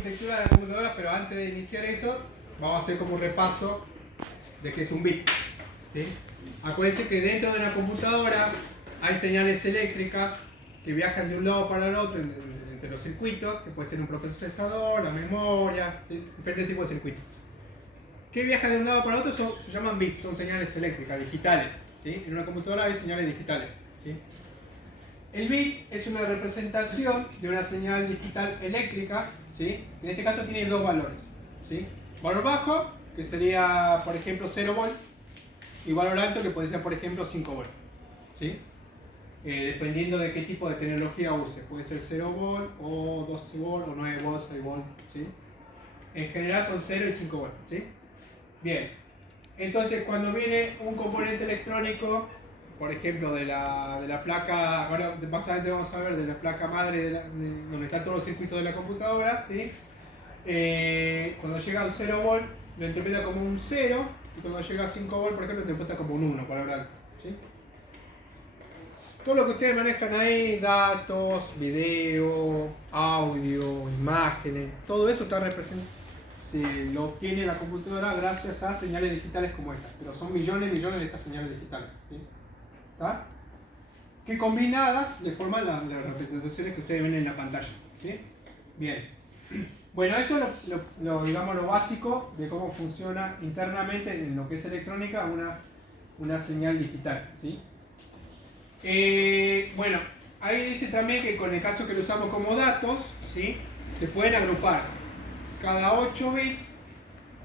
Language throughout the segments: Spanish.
arquitectura de la computadora, pero antes de iniciar eso, vamos a hacer como un repaso de qué es un bit. ¿Sí? Acuérdense que dentro de una computadora hay señales eléctricas que viajan de un lado para el otro entre los circuitos, que puede ser un procesador, la memoria, diferentes tipos de circuitos. ¿Qué viajan de un lado para el otro? Se llaman bits, son señales eléctricas, digitales. ¿Sí? En una computadora hay señales digitales. ¿Sí? El bit es una representación de una señal digital eléctrica, ¿sí? En este caso tiene dos valores, ¿sí? Valor bajo, que sería por ejemplo 0 volt, y valor alto, que puede ser por ejemplo 5 volt, ¿sí? Dependiendo de qué tipo de tecnología use, puede ser 0 volt, o 12 volt, o 9 volt, 6 volt, ¿sí? En general son 0 y 5 volt, ¿sí? Bien, entonces cuando viene un componente electrónico, por ejemplo, de la placa, ahora más adelante vamos a ver de la placa madre donde están todos los circuitos de la computadora, ¿sí? Cuando llega a un 0 volt lo interpreta como un 0, y cuando llega a 5 volt, por ejemplo, lo interpreta como un 1, valor alto, ¿sí? Todo lo que ustedes manejan ahí, datos, video, audio, imágenes, todo eso está representado, se lo obtiene la computadora gracias a señales digitales como estas, pero son millones y millones de estas señales digitales, ¿sí? ¿Está? Que combinadas le forman las representaciones que ustedes ven en la pantalla, ¿sí? Bien. Bueno, eso es digamos, lo básico de cómo funciona internamente en lo que es electrónica una señal digital, ¿sí? Bueno, ahí dice también que con el caso que lo usamos como datos, ¿sí? Se pueden agrupar. Cada 8 bits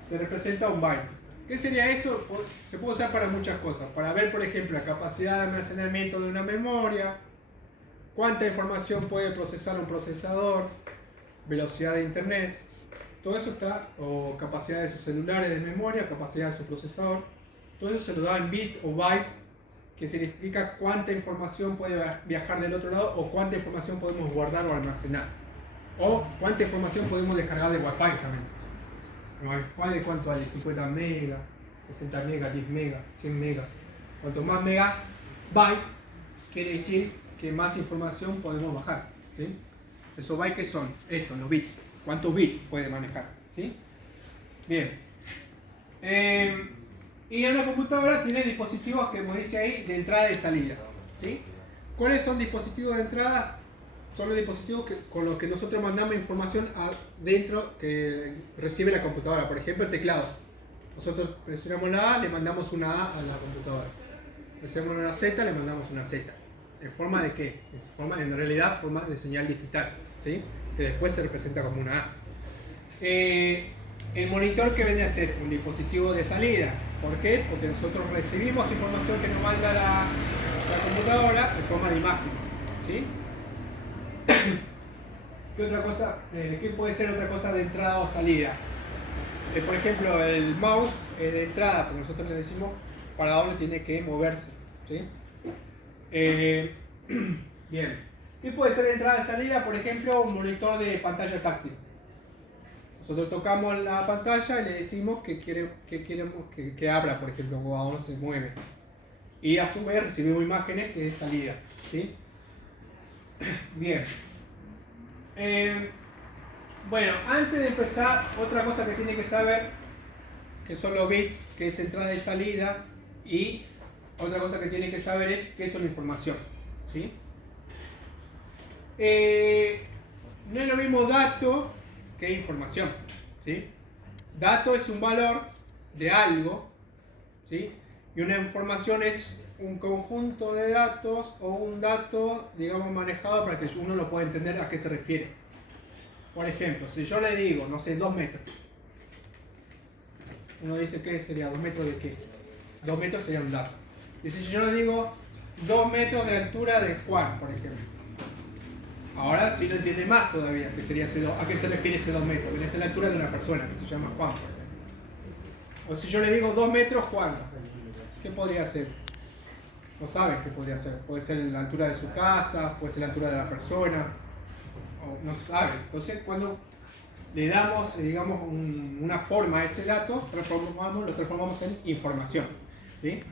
se representa un byte. ¿Qué sería eso? Se puede usar para muchas cosas. Para ver, por ejemplo, la capacidad de almacenamiento de una memoria, cuánta información puede procesar un procesador, velocidad de internet, todo eso está, o capacidad de sus celulares de memoria, capacidad de su procesador, todo eso se lo da en bit o byte, que significa cuánta información puede viajar del otro lado o cuánta información podemos guardar o almacenar, o cuánta información podemos descargar de Wi-Fi también. ¿Wi-Fi de cuánto hay? 50 megas, 60 megas, 10 megas, 100 megas. Cuanto más megabyte, quiere decir que más información podemos bajar, ¿sí? ¿Esos bytes qué son? Estos, los bits. ¿Cuántos bits puede manejar? ¿Sí? Bien. Y en la computadora tiene dispositivos que, como dice ahí, de entrada y salida, ¿sí? ¿Cuáles son dispositivos de entrada? Son los dispositivos con los que nosotros mandamos información adentro que recibe la computadora. Por ejemplo, el teclado. Nosotros presionamos la A, le mandamos una A la computadora. Presionamos una Z, le mandamos una Z. ¿En forma de qué? En realidad, forma de señal digital, ¿sí? Que después se representa como una A. El monitor, que viene a ser un dispositivo de salida. ¿Por qué? Porque nosotros recibimos información que nos manda la computadora en forma de imagen, ¿sí? ¿Qué otra cosa? ¿Qué puede ser otra cosa de entrada o salida? Por ejemplo, el mouse es de entrada, porque nosotros le decimos para dónde tiene que moverse, ¿sí? Bien. ¿Qué puede ser de entrada y salida? Por ejemplo, un monitor de pantalla táctil. Nosotros tocamos la pantalla y le decimos que queremos que abra, por ejemplo, o a dónde se mueve. Y a su vez recibimos imágenes que es salida, ¿sí? Bien. Bueno, antes de empezar, otra cosa que tiene que saber, que son los bits, que es entrada y salida, y otra cosa que tiene que saber es qué es la información, ¿sí? No es lo mismo dato que información, ¿sí? Dato es un valor de algo, ¿sí? Y una información es un conjunto de datos o un dato, digamos, manejado para que uno lo pueda entender a qué se refiere. Por ejemplo, si yo le digo, no sé, 2 metros. Uno dice, ¿qué sería? ¿2 metros de qué? 2 metros sería un dato. Y si yo le digo 2 metros de altura de Juan, por ejemplo. Ahora sí lo entiende más todavía, ¿qué sería a qué se refiere ese 2 metros? Viene a ser la altura de una persona que se llama Juan, por ejemplo. O si yo le digo 2 metros Juan, ¿qué podría ser? No saben qué podría ser. Puede ser la altura de su casa, puede ser la altura de la persona, o no saben. Entonces, cuando le damos, digamos, una forma a ese dato, lo transformamos en información, ¿sí?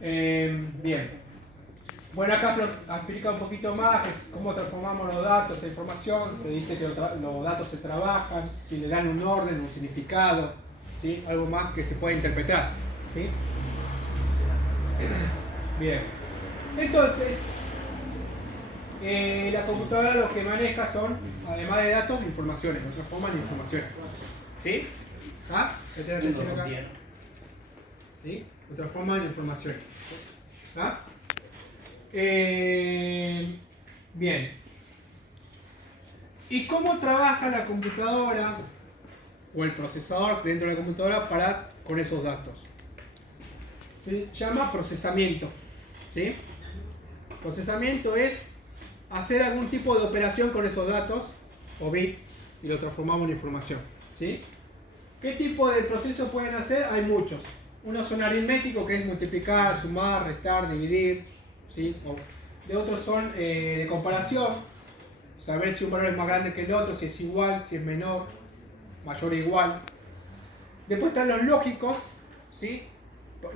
Bien. Bueno, acá explica un poquito más cómo transformamos los datos en información. Se dice que los datos se trabajan, si le dan un orden, un significado, ¿sí? Algo más que se puede interpretar, ¿sí? Bien. Entonces, la computadora lo que maneja son, además de datos, informaciones. Lo transforma en informaciones. ¿Sí? ¿Ah? ¿Presta atención acá? ¿Sí? Lo transforma en informaciones. ¿Ah? Bien. ¿Y cómo trabaja la computadora o el procesador dentro de la computadora con esos datos? Se llama procesamiento. ¿Sí? Procesamiento es hacer algún tipo de operación con esos datos o bit y lo transformamos en información. ¿Sí? ¿Qué tipo de procesos pueden hacer? Hay muchos. Unos son aritméticos, que es multiplicar, sumar, restar, dividir. ¿Sí? De otros son de comparación, saber si un valor es más grande que el otro, si es igual, si es menor, mayor o igual. Después están los lógicos, ¿sí?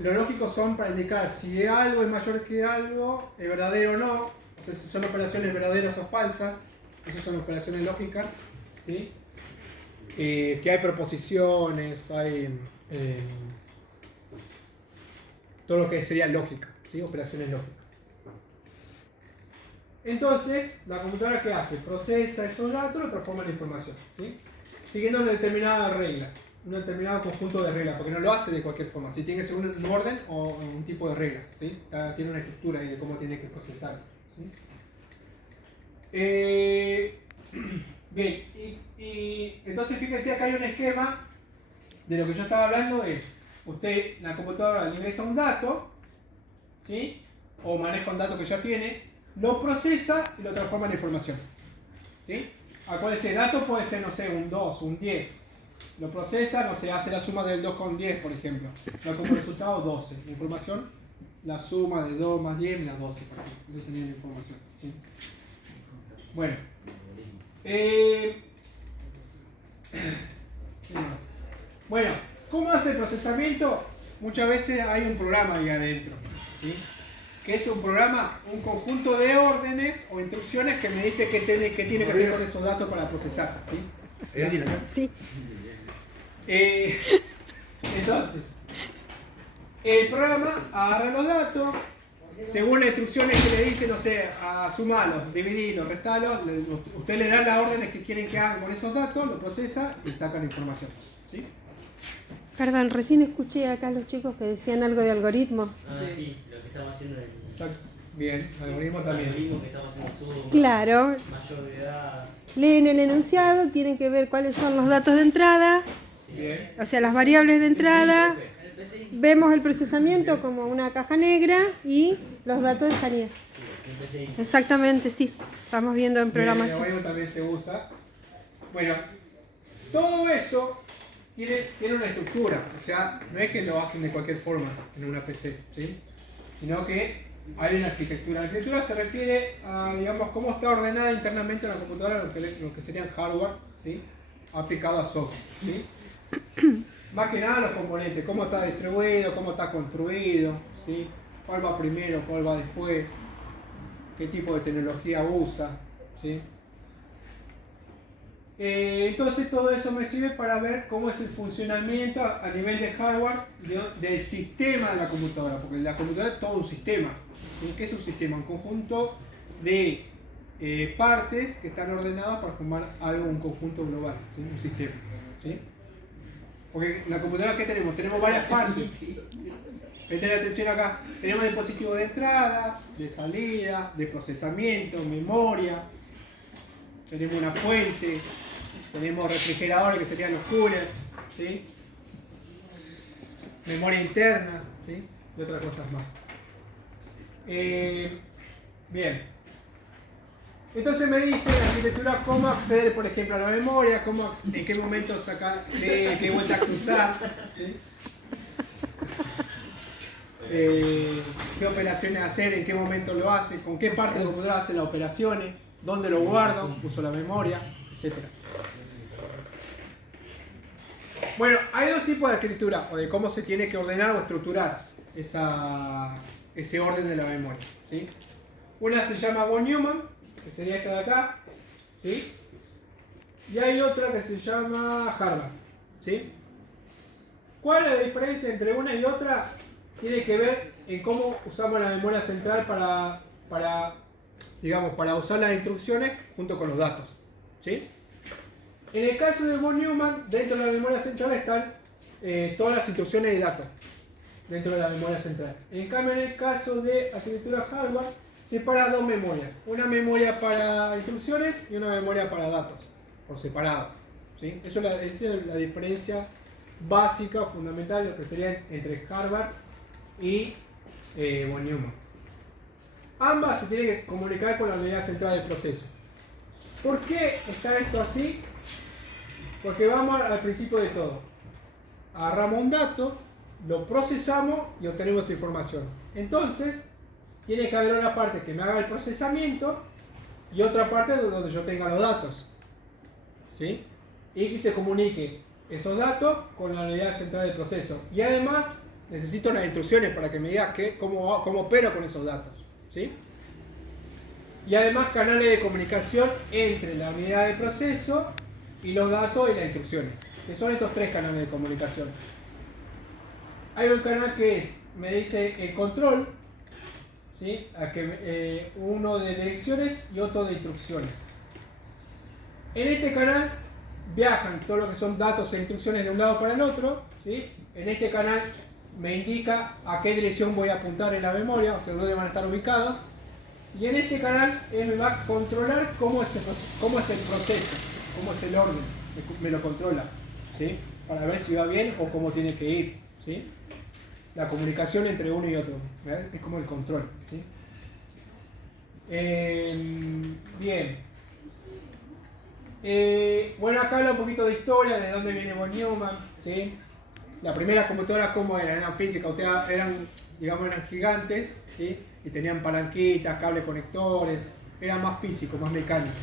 Los lógicos son para indicar si algo es mayor que algo, es verdadero o no, o sea, si son operaciones verdaderas o falsas. Esas son operaciones lógicas, ¿sí? Que hay proposiciones, hay todo lo que sería lógica, ¿sí? Operaciones lógicas. Entonces, la computadora, ¿qué hace? Procesa esos datos y los transforma en información, ¿sí? Siguiendo una determinada regla, un determinado conjunto de reglas, porque no lo hace de cualquier forma, ¿sí? Tiene que ser un orden o un tipo de regla, ¿sí? Tiene una estructura ahí de cómo tiene que procesar, ¿sí? Bien, y entonces fíjense, acá hay un esquema de lo que yo estaba hablando. Usted, la computadora le ingresa un dato, ¿sí? O maneja un dato que ya tiene, lo procesa y lo transforma en información, ¿sí? Acuérdense, el dato puede ser, no sé, un 2, un 10. Lo procesa, no sé, hace la suma del 2 con 10, por ejemplo. Da como resultado 12. La información, la suma de 2 más 10 me da 12, por ejemplo. Eso sería la información, ¿sí? Bueno. Bueno, ¿cómo hace el procesamiento? Muchas veces hay un programa ahí adentro, ¿sí? Que es un programa, un conjunto de órdenes o instrucciones que me dice qué tiene que hacer con esos datos para procesar, ¿sí? Sí. Entonces, el programa agarra los datos, según las instrucciones que le dicen, no sé, sumalos, dividirlos, restalos, usted le da las órdenes que quieren que hagan con esos datos, lo procesa y saca la información, ¿sí? Perdón, recién escuché acá a los chicos que decían algo de algoritmos. Sí, lo que estamos haciendo en Exacto. Bien, algoritmo también. algoritmo que estamos haciendo suma, Claro, mayor de edad. leen el enunciado, tienen que ver cuáles son los datos de entrada, Bien. o sea, las variables de entrada. Vemos el procesamiento como una caja negra y los datos de salida. Exactamente, sí. Estamos viendo en El programación. algoritmo también se usa. Bueno, todo eso tiene una estructura, o sea, no es que lo hacen de cualquier forma en una PC, ¿sí? Sino que hay una arquitectura. La arquitectura se refiere a, digamos, cómo está ordenada internamente la computadora, lo que serían hardware, ¿sí? Aplicado a software, ¿sí? Más que nada los componentes, cómo está distribuido, cómo está construido, ¿sí? Cuál va primero, cuál va después, qué tipo de tecnología usa, ¿sí? Entonces todo eso me sirve para ver cómo es el funcionamiento a nivel de hardware del sistema de la computadora, porque la computadora es todo un sistema. ¿Sí? ¿Qué es un sistema? Un conjunto de partes que están ordenadas para formar un conjunto global, ¿sí? Un sistema, ¿sí? Porque en la computadora, ¿qué tenemos? Tenemos varias partes. Presten atención acá. Tenemos dispositivos de entrada, de salida, de procesamiento, memoria. Tenemos una fuente. Tenemos refrigeradores que serían los coolers, ¿sí? Memoria interna, ¿sí? Y otras cosas más. Bien. Entonces me dice la arquitectura cómo acceder, por ejemplo, a la memoria, en qué momento sacar, qué vuelta a cruzar, ¿sí? Qué operaciones hacer, en qué momento lo hace, con qué parte de la computadora hace las operaciones, dónde lo guardo, uso la memoria, etc. Bueno, hay dos tipos de arquitectura, o de cómo se tiene que ordenar o estructurar ese orden de la memoria, ¿sí? Una se llama von Neumann, que sería esta de acá, ¿sí? Y hay otra que se llama Harvard, ¿sí? ¿Cuál es la diferencia entre una y otra? Tiene que ver en cómo usamos la memoria central para usar las instrucciones junto con los datos, ¿sí? En el caso de von Neumann, dentro de la memoria central están todas las instrucciones y datos dentro de la memoria central. En cambio, en el caso de arquitectura Harvard, separa dos memorias. Una memoria para instrucciones y una memoria para datos, por separado, ¿sí? Esa es la diferencia básica, fundamental, lo que sería entre Harvard y von Neumann. Ambas se tienen que comunicar con la unidad central del proceso. ¿Por qué está esto así? Porque vamos al principio de todo. Agarramos un dato, lo procesamos y obtenemos información. Entonces, tiene que haber una parte que me haga el procesamiento y otra parte donde yo tenga los datos, ¿sí? Y que se comunique esos datos con la unidad central del proceso. Y además, necesito las instrucciones para que me diga cómo opero con esos datos, ¿sí? Y además, canales de comunicación entre la unidad de proceso y los datos y las instrucciones, que son estos tres canales de comunicación. Hay un canal que me dice el control, ¿sí? Uno de direcciones y otro de instrucciones. En este canal viajan todo lo que son datos e instrucciones de un lado para el otro, ¿sí? En este canal me indica a qué dirección voy a apuntar en la memoria, o sea, dónde van a estar ubicados. Y en este canal él me va a controlar cómo es el proceso, cómo es el orden, me lo controla, ¿sí? Para ver si va bien o cómo tiene que ir, ¿sí? La comunicación entre uno y otro, ¿verdad? Es como el control, ¿sí? Bien. Bueno, acá habla un poquito de historia, de dónde viene von Neumann, ¿sí? La primera computadora, ¿cómo eran? Eran físicas, eran gigantes, ¿sí? Y tenían palanquitas, cables conectores, eran más físicos, más mecánicos.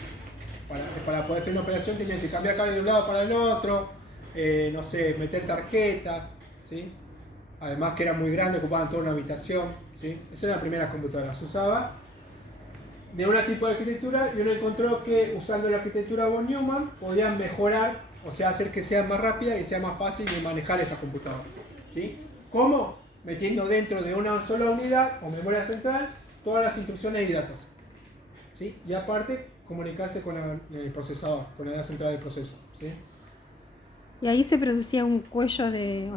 Para poder hacer una operación tenían que cambiar cables de un lado para el otro, no sé, meter tarjetas, ¿sí? Además que eran muy grandes, ocupaban toda una habitación, ¿sí? Esa era la primera computadora. Se usaba de un tipo de arquitectura y uno encontró que usando la arquitectura von Neumann podían mejorar, o sea, hacer que sea más rápida y sea más fácil de manejar esas computadoras, ¿sí? ¿Cómo? Metiendo dentro de una sola unidad o memoria central todas las instrucciones y datos, ¿sí? Y aparte comunicarse con el procesador, con la unidad central del proceso, ¿sí? Y ahí se producía un cuello de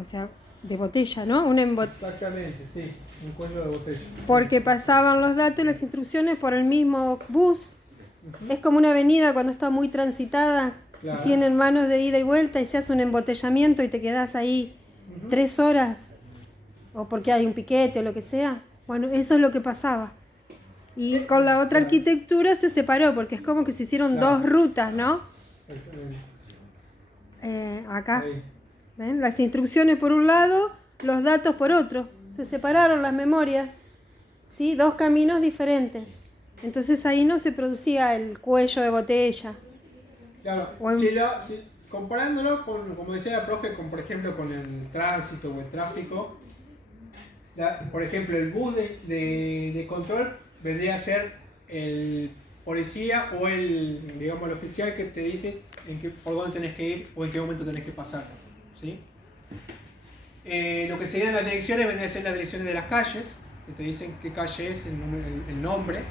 botella, ¿no? Exactamente, sí, un cuello de botella. Porque pasaban los datos y las instrucciones por el mismo bus. Es como una avenida cuando está muy transitada, Claro. tienen manos de ida y vuelta y se hace un embotellamiento y te quedas ahí 3 horas, o porque hay un piquete o lo que sea. Bueno, eso es lo que pasaba. Y con la otra arquitectura se separó, porque es como que se hicieron dos rutas, ¿no? Exactamente. Acá, Ahí. ¿ven? Las instrucciones por un lado, los datos por otro. Se separaron las memorias, ¿sí? Dos caminos diferentes. Entonces ahí no se producía el cuello de botella. Claro, comparándolo con, como decía la profe, por ejemplo, con el tránsito o el tráfico, por ejemplo, el bus de control vendría a ser el policía o el oficial que te dice por dónde tenés que ir o en qué momento tenés que pasar, ¿sí? Lo que serían las direcciones vendrían a ser las direcciones de las calles, que te dicen qué calle es, el nombre.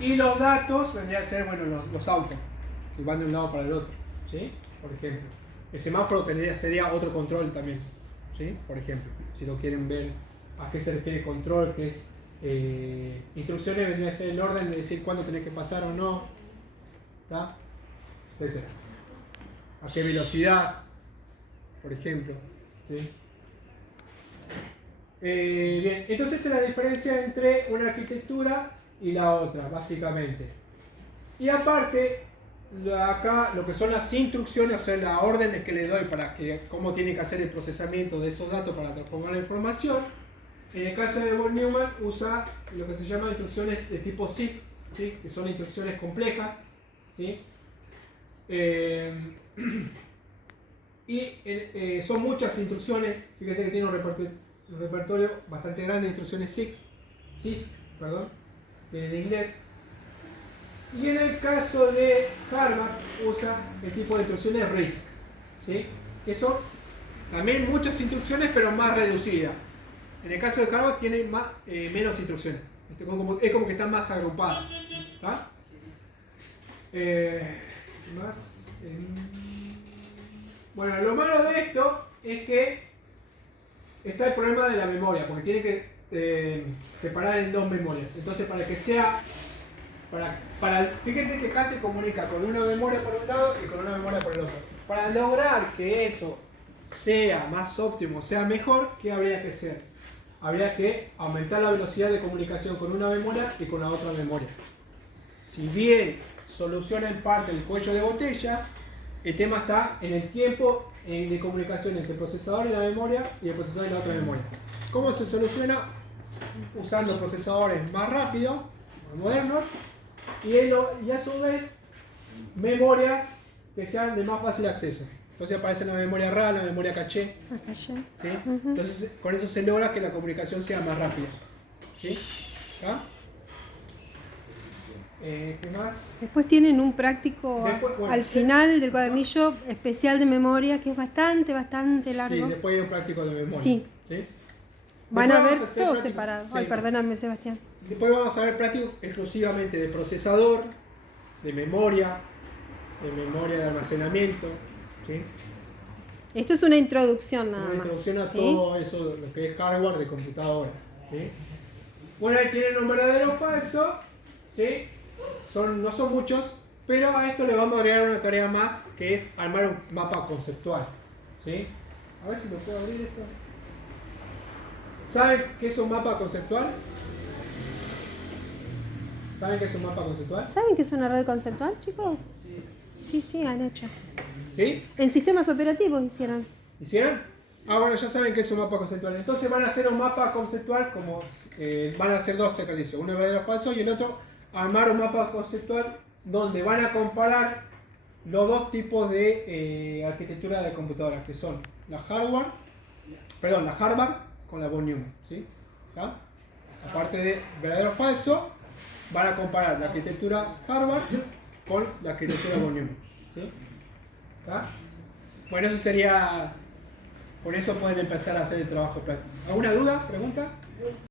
Y los datos vendrían a ser, bueno, los autos, que van de un lado para el otro, ¿sí? Por ejemplo. El semáforo sería otro control también, ¿sí? Por ejemplo, si lo quieren ver a qué se refiere control, que es instrucciones, vendría a ser el orden de decir cuándo tenés que pasar o no, ¿tá? Etcétera. A qué velocidad, por ejemplo, ¿sí? Bien, entonces es la diferencia entre una arquitectura y la otra, básicamente. Y aparte, acá lo que son las instrucciones, o sea, las órdenes que le doy para cómo tiene que hacer el procesamiento de esos datos para transformar la información. En el caso de von Neumann usa lo que se llama instrucciones de tipo SIG, ¿sí? Que son instrucciones complejas, ¿sí? Y son muchas instrucciones. Fíjense que tiene un repertorio bastante grande de instrucciones SIG, perdón. viene de inglés. Y en el caso de Harvard usa el tipo de instrucciones RISC, ¿sí? Que son también muchas instrucciones pero más reducidas. En el caso de Harvard tiene menos instrucciones, es como que están más agrupadas. ¿Está? Bueno, lo malo de esto es que está el problema de la memoria, porque tiene que separar en dos memorias. Entonces, para que sea... fíjense que acá se comunica con una memoria por un lado y con una memoria por el otro. Para lograr que eso sea más óptimo, sea mejor, ¿qué habría que hacer? Habría que aumentar la velocidad de comunicación con una memoria y con la otra memoria. Si bien soluciona en parte el cuello de botella, el tema está en el tiempo de comunicación entre el procesador y la memoria y el procesador y la otra memoria. ¿Cómo se soluciona? Usando procesadores más rápidos, más modernos, y a su vez memorias que sean de más fácil acceso. Entonces aparece la memoria RAM, la memoria caché. ¿Sí? Entonces con eso se logra que la comunicación sea más rápida. ¿Sí? ¿Ah? ¿Qué más? Después tienen un práctico al final del cuadernillo especial de memoria que es bastante largo. Sí, después hay un práctico de memoria. Sí. ¿Sí? Van a ver Después vamos hacer todo práctico. separado. Sí. Ay, perdóname, Sebastián. Después vamos a ver prácticos exclusivamente de procesador, de memoria de almacenamiento. ¿Sí? Esto es una introducción nada Una más. introducción a ¿sí? todo eso, lo que es hardware de computadora. ¿Sí? Bueno, ahí tienen un verdadero o falso. ¿Sí? No son muchos, pero a esto le vamos a agregar una tarea más, que es armar un mapa conceptual. ¿Sí? A ver si lo puedo abrir esto. ¿Saben qué es un mapa conceptual? ¿Saben qué es un mapa conceptual? ¿Saben qué es una red conceptual, chicos? Sí, han hecho. ¿Sí? En sistemas operativos hicieron. ¿Hicieron? Ah, bueno, ya saben que es un mapa conceptual. Entonces van a hacer un mapa conceptual como van a hacer dos ejercicios, uno verdadero o falso y el otro armar un mapa conceptual donde van a comparar los dos tipos de arquitectura de computadoras, que son la Harvard con la von Neumann. ¿Sí? ¿Ah? Aparte de verdadero o falso, van a comparar la arquitectura Harvard con la arquitectura von Neumann. ¿Sí? ¿Ah? Bueno, eso sería... Con eso pueden empezar a hacer el trabajo práctico. ¿Alguna duda? ¿Pregunta?